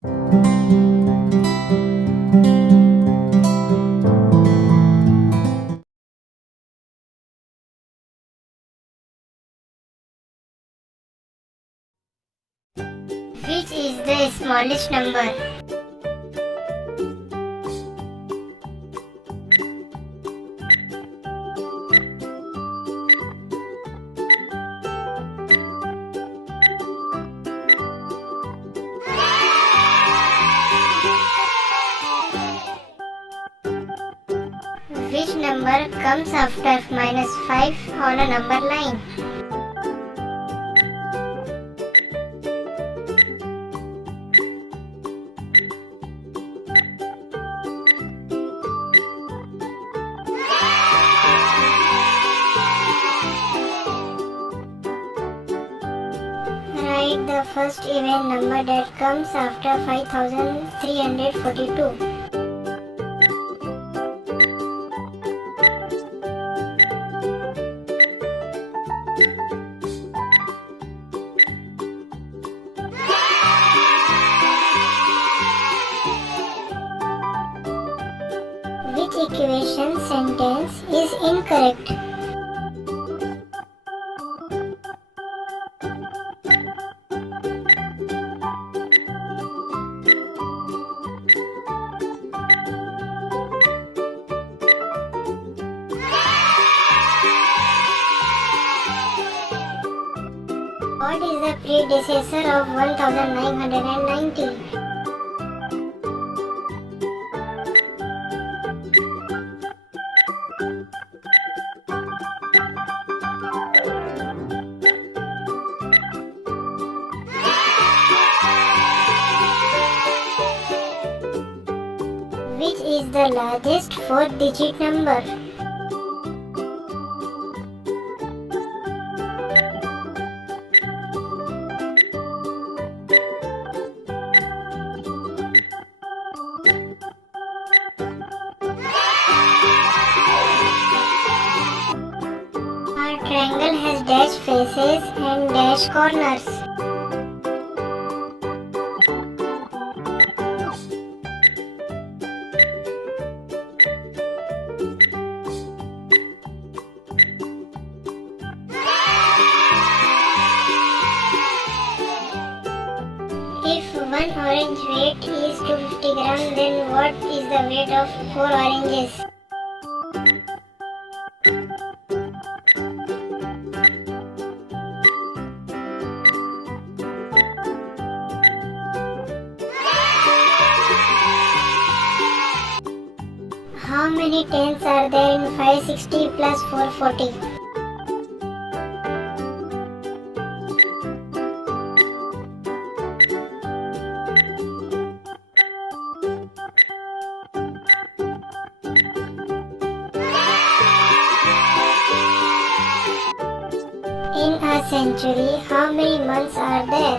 Which is the smallest number? Which number comes after -5 on a number line? Write the first even number that comes after 5342. Which equation sentence is incorrect? What is the predecessor of 1990? Which is the largest four-digit number? Our triangle has dash faces and dash corners. If one orange weight is 250 grams, then what is the weight of 4 oranges? How many tens are there in 560 plus 440? In a century, how many months are there?